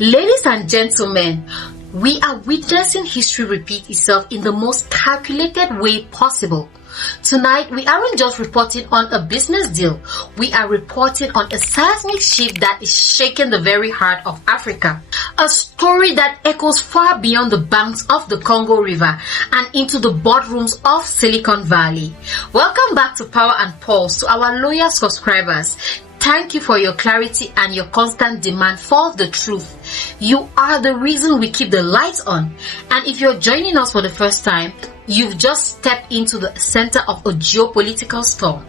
Ladies and gentlemen, we are witnessing history repeat itself in the most calculated way possible. Tonight, we aren't just reporting on a business deal. We are reporting on a seismic shift that is shaking the very heart of Africa. A story that echoes far beyond the banks of the Congo River and into the boardrooms of Silicon Valley. Welcome back to Power and Pulse to our loyal subscribers. Thank you for your clarity and your constant demand for the truth. You are the reason we keep the lights on. And if you're joining us for the first time, you've just stepped into the center of a geopolitical storm.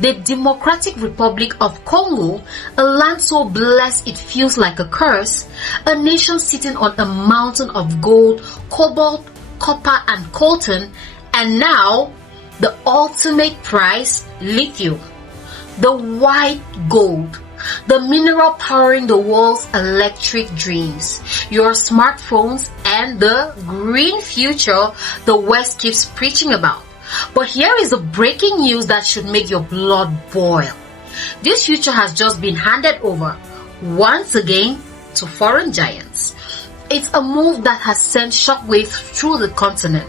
The Democratic Republic of Congo, a land so blessed it feels like a curse, a nation sitting on a mountain of gold, cobalt, copper and coltan, and now the ultimate prize, lithium. The white gold, the mineral powering the world's electric dreams, your smartphones, and the green future the West keeps preaching about. But here is the breaking news that should make your blood boil. This future has just been handed over, once again, to foreign giants. It's a move that has sent shockwaves through the continent.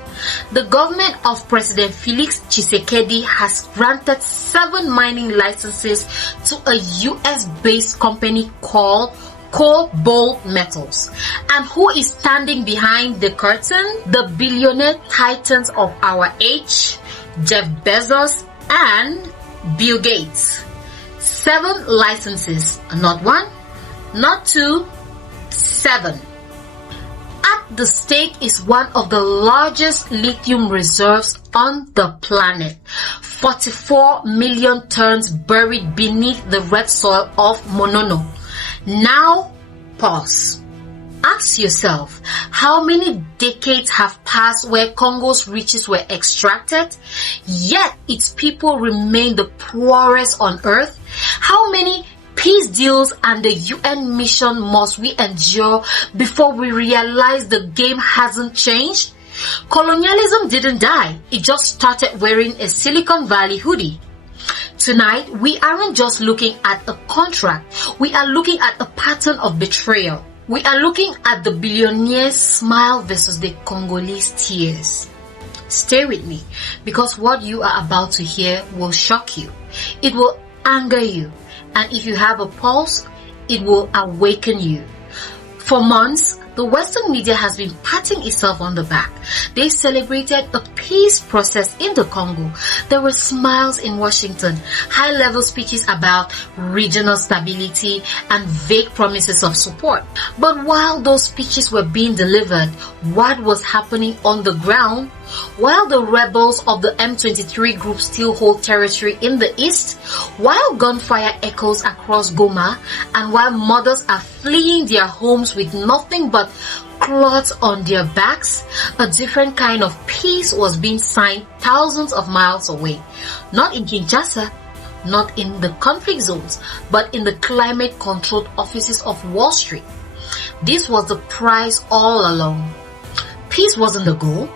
The government of President Felix Tshisekedi has granted 7 mining licenses to a US-based company called Cobalt Metals. And who is standing behind the curtain? The billionaire titans of our age, Jeff Bezos and Bill Gates. 7 licenses, not 1, not 2, 7. At the stake is one of the largest lithium reserves on the planet. 44 million tons buried beneath the red soil of Monono. Now, pause. Ask yourself, how many decades have passed where Congo's riches were extracted, yet its people remain the poorest on earth? How many peace deals and the UN mission must we endure before we realize the game hasn't changed? Colonialism didn't die, it just started wearing a Silicon Valley hoodie. Tonight, we aren't just looking at a contract, we are looking at a pattern of betrayal. We are looking at the billionaires' smile versus the Congolese tears. Stay with me, because what you are about to hear will shock you. It will anger you. And if you have a pulse, it will awaken you. For months, the Western media has been patting itself on the back. They celebrated a peace process in the Congo. There were smiles in Washington, high-level speeches about regional stability, and vague promises of support. But while those speeches were being delivered, what was happening on the ground? While the rebels of the M23 group still hold territory in the east, while gunfire echoes across Goma, and while mothers are fleeing their homes with nothing but cloths on their backs, a different kind of peace was being signed thousands of miles away. Not in Kinshasa, not in the conflict zones, but in the climate-controlled offices of Wall Street. This was the prize all along. Peace wasn't the goal.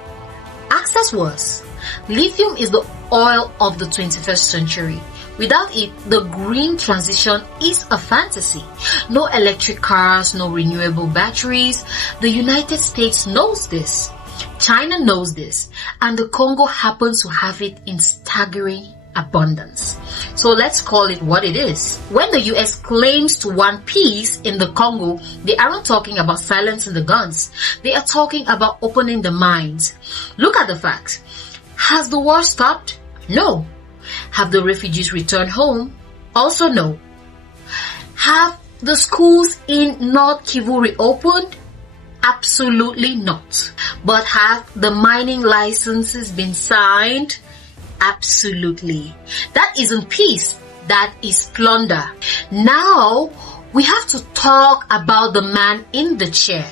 Access was. Lithium is the oil of the 21st century. Without it, the green transition is a fantasy. No electric cars, no renewable batteries. The United States knows this. China knows this. And the Congo happens to have it in staggering abundance. So let's call it what it is. When the US claims to want peace in the Congo, they aren't talking about silencing the guns. They are talking about opening the minds. Look at the facts. Has the war stopped? No. Have the refugees returned home? Also no. Have the schools in North Kivu reopened? Absolutely not. But have the mining licenses been signed? Absolutely. That isn't peace, that is plunder. Now, we have to talk about the man in the chair.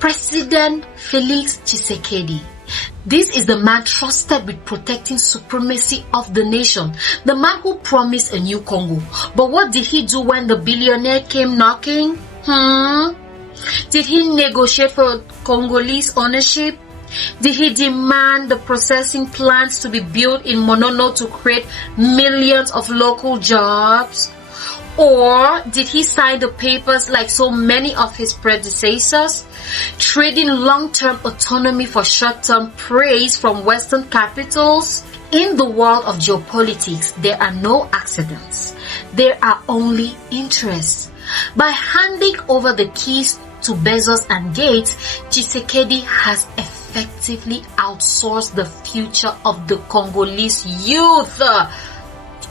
President Felix Tshisekedi. This is the man trusted with protecting supremacy of the nation. The man who promised a new Congo. But what did he do when the billionaire came knocking? Did he negotiate for Congolese ownership? Did he demand the processing plants to be built in Monono to create millions of local jobs? Or did he sign the papers like so many of his predecessors, trading long-term autonomy for short-term praise from Western capitals? In the world of geopolitics, there are no accidents. There are only interests. By handing over the keys to Bezos and Gates, Tshisekedi has effectively outsourced the future of the Congolese youth.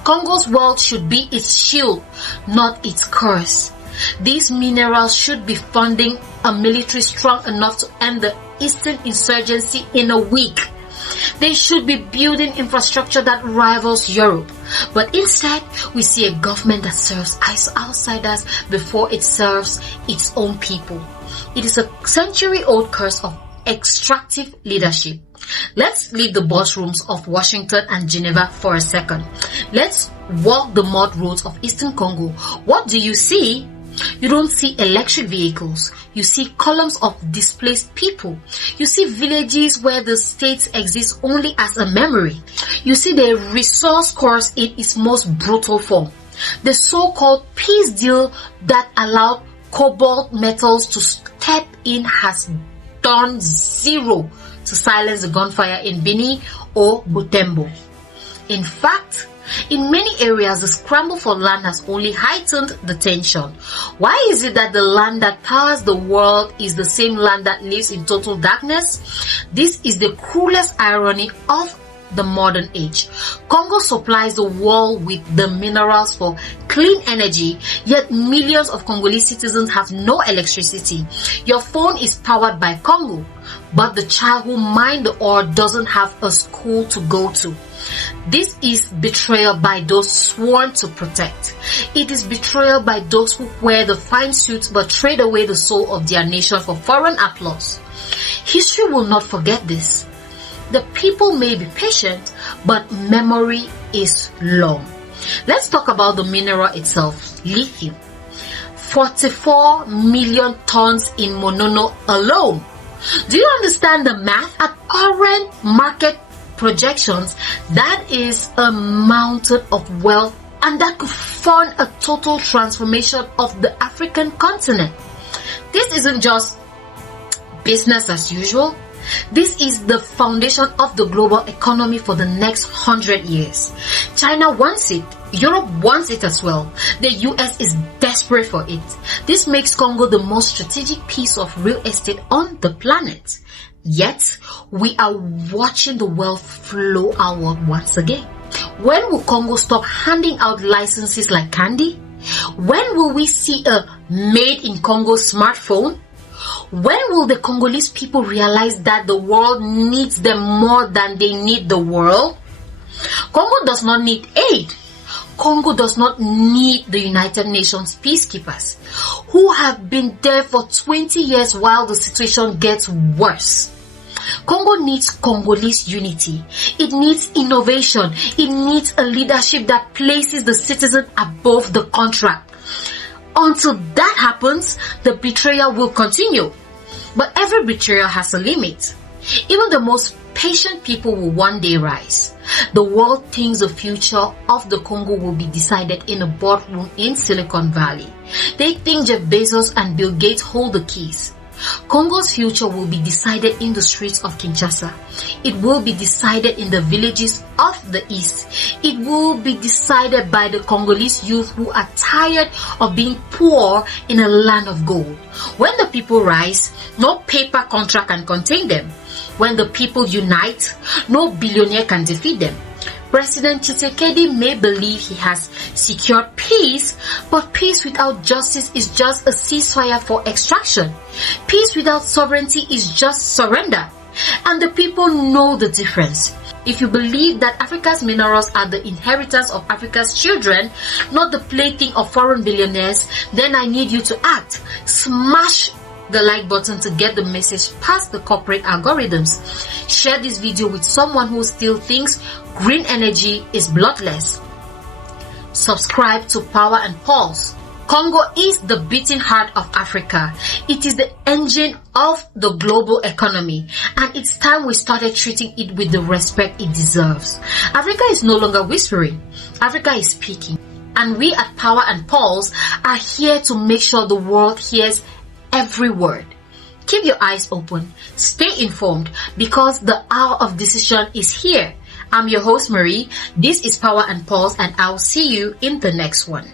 Congo's wealth should be its shield, not its curse. These minerals should be funding a military strong enough to end the Eastern insurgency in a week. They should be building infrastructure that rivals Europe. But instead, we see a government that serves outsiders before it serves its own people. It is a century-old curse of extractive leadership. Let's leave the boardrooms of Washington and Geneva for a second. Let's walk the mud roads of Eastern Congo. What do you see? You don't see electric vehicles. You see columns of displaced people. You see villages where the state exists only as a memory. You see the resource curse in its most brutal form. The so-called peace deal that allowed cobalt metals to step in has done zero to silence the gunfire in Beni or Butembo. In fact, in many areas, the scramble for land has only heightened the tension. Why is it that the land that powers the world is the same land that lives in total darkness? This is the cruelest irony of the modern age. Congo supplies the world with the minerals for clean energy, yet millions of Congolese citizens have no electricity. Your phone is powered by Congo, but the child who mined the ore doesn't have a school to go to. This is betrayal by those sworn to protect. It is betrayal by those who wear the fine suits but trade away the soul of their nation for foreign applause. History will not forget this. The people may be patient, but memory is long. Let's talk about the mineral itself, lithium. 44 million tons in Monono alone. Do you understand the math? At current market projections, that is a mountain of wealth, and that could fund a total transformation of the African continent. This isn't just business as usual. This is the foundation of the global economy for the next 100 years. China wants it. Europe wants it as well. The US is desperate for it. This makes Congo the most strategic piece of real estate on the planet. Yet, we are watching the wealth flow outward once again. When will Congo stop handing out licenses like candy? When will we see a made in Congo smartphone? When will the Congolese people realize that the world needs them more than they need the world? Congo does not need aid. Congo does not need the United Nations peacekeepers who have been there for 20 years while the situation gets worse. Congo needs Congolese unity. It needs innovation. It needs a leadership that places the citizen above the contract. Until that happens, the betrayal will continue. But every betrayal has a limit. Even the most patient people will one day rise. The world thinks the future of the Congo will be decided in a boardroom in Silicon Valley. They think Jeff Bezos and Bill Gates hold the keys. Congo's future will be decided in the streets of Kinshasa. It will be decided in the villages of the east. It will be decided by the Congolese youth who are tired of being poor in a land of gold. When the people rise, no paper contract can contain them. When the people unite, no billionaire can defeat them. President Tshisekedi may believe he has secured peace, but peace without justice is just a ceasefire for extraction. Peace without sovereignty is just surrender. And the people know the difference. If you believe that Africa's minerals are the inheritance of Africa's children, not the plaything of foreign billionaires, then I need you to act. Smash the like button to get the message past the corporate algorithms. Share this video with someone who still thinks green energy is bloodless. Subscribe to Power and Pulse. Congo is the beating heart of Africa. It is the engine of the global economy, and it's time we started treating it with the respect it deserves. Africa is no longer whispering. Africa is speaking. And we at Power and Pulse are here to make sure the world hears every word. Keep your eyes open. Stay informed because the hour of decision is here. I'm your host, Marie. This is Power and Pulse, and I'll see you in the next one.